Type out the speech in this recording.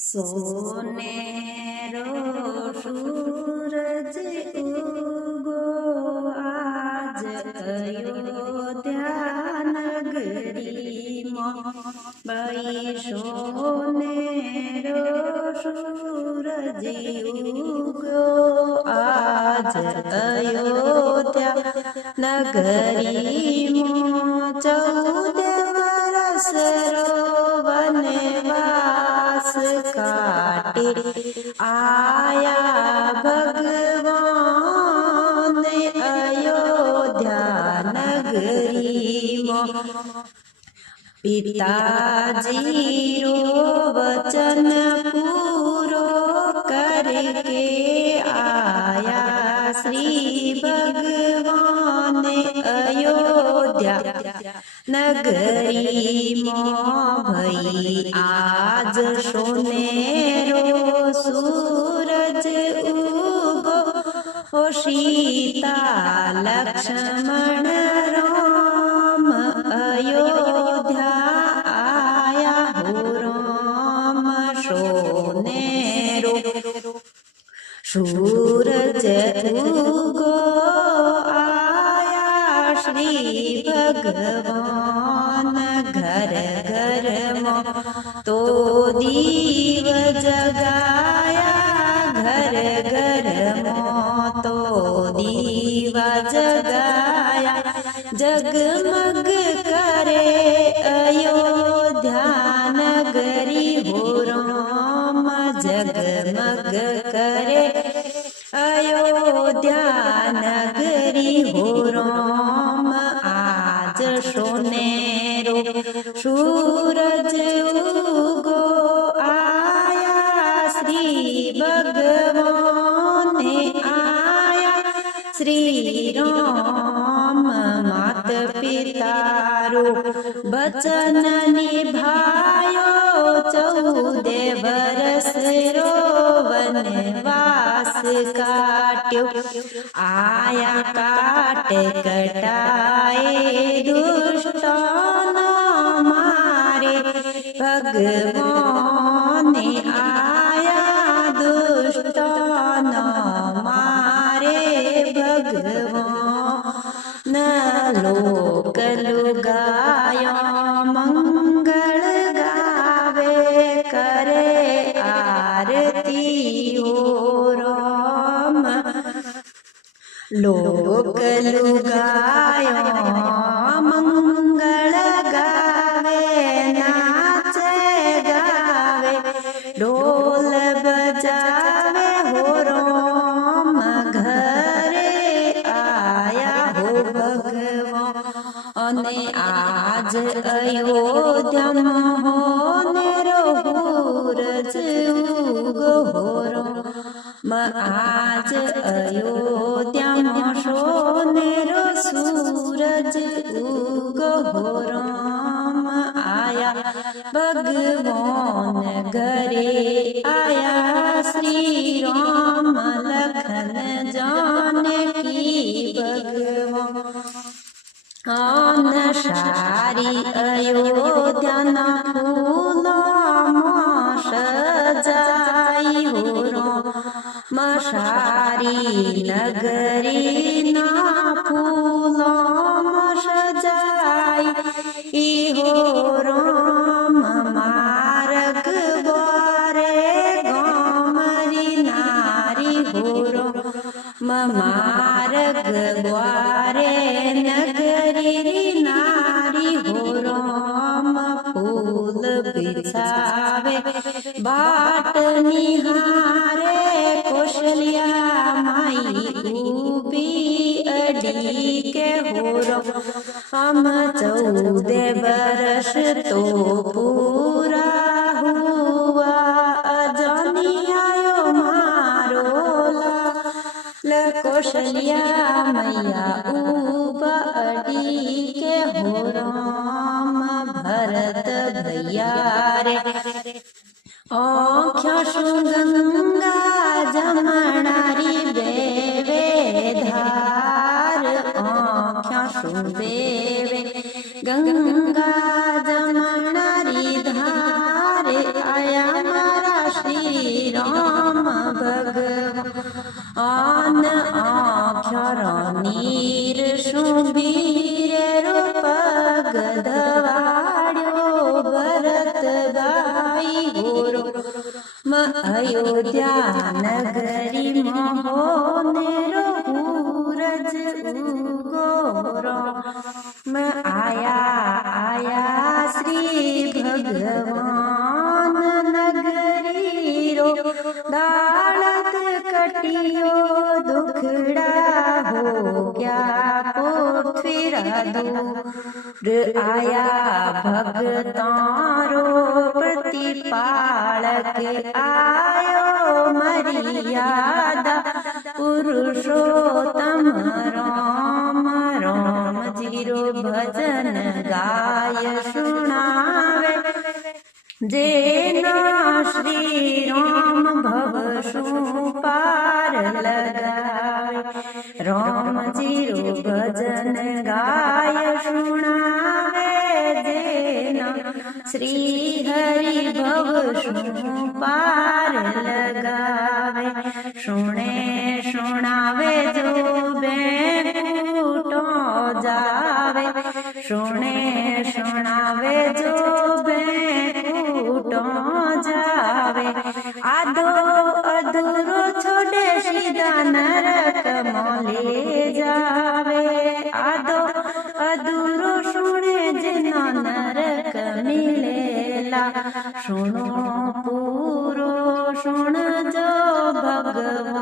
સોનેરો સૂરજ ઉગો આજ અયોધ્યા નગરીમાં ભાઈ સોનેરો સૂરજ ઉગો આજ અયોધ્યા નગરીમાં 14 વરસ વનવાસ કાટે આયા ભગવાન અયોધ્યા નગરીમાં પિતાજીરો વચન પૂરો કરકે આયા શ્રી ભગવાન અયોધ્યા નગરીમાં ભઈ આજ સોનેરો સૂરજ ઉગો સીતા લક્ષ્મણ રામ અયોધ્યા આયા હો રામ સોનેરો સૂરજ ઉગો આયા શ્રી ભગવાન ઘર ઘરમાં તો દીવ જગાયા ઘર ઘરમાં તો દીવા જગાયા જગમગ કરે અયોધ્યા નગરી હો રામ જગમગ કરે અયોધ્યા નગરી હો રામ આજ સોનેરો સૂરજ ઉગો આયા શ્રી ભગવાને આયા શ્રી રામ માત પિતારો વચન નિભાયો 14 વરસ રો વનવાસ કાટ્યો આયા કાટ કટાએ દુષ્ટોનો મારે ભગવાને આયા દુષ્ટોનો મારે ભગવાન લોક લુગાયો મંગળ ગાવે કરે આરતી હો રામ લોક લુગાયો મંગળ ગાવે નાચે ગાવે ઢોલ બજાવે હો રામ ઘરે આયા હો ભગવાન અને આજ અયોધ્યામાં હોનેરો સૂરજ ઉગો હો રામ આજ અયોધ્યામાં સોનેરો સૂરજ ઉગો હો રામ આયા ભગવાન ઘરે આયા શ્રી રામ લખન જાનકી ભગવાન સારી અયોધ્યાના ફૂલોમાં સજાઈ હો રામ સારી નગરીના ફૂલોમાં સજાઈ હો રામ માર્ગ બોરે ગામરી નારી હો રામ માર્ગ બોરે નગરી નારી હો રામ ફૂલ બિછાવે બાટ નિહારે કૌશલ્યા માઈ ઊભી અડી કે હો રામ 14 વર્ષ તો પૂરા હુઆ અજાની આયો મારો લાલ કૌશલ્યા મૈયા ઊભા અડી કે હો રામ ભરત ભૈયા રે આંખ્યા શું ગંગા જમણારી બેવે ધાર આંખ્યા શું બેવે ગંગા જમણારી ધારે આયા મારા ભગવાન આખ્યારો નીર શુંભીરે રૂપગ ધવાડ્યો ભરત ગાઈ ગોરો અયોધ્યા નગરી મહોનેરો સૂરજ ઉગોરો આયા શ્રી ભગવાન નગરી રો દાળત કટિયો દુખડા હો ગયા પૃથ્વીરા દૂર આયા ભગતારો પ્રતિપાળક આયો મર્યાદા પુરુષોત્તમ રામ રામ જીરો ભજન ગાય સુણાવે જેના શ્રી રામ ભવ શું પાર લગાવે રામ જીરો ભજન ગાય સુણાવે જેના શ્રી હરિ ભવ શું પાર લગાવે સુણાવે જો બેકૂટો જાવે સુણાવે જો બેકૂટો જાવે આધો અધૂરો છોડે સીધા નરક મોલે જાવે આધો અધૂરો સુણે જેનો નરક મિલેલા સુણો પૂરો સુણજો ભગવાન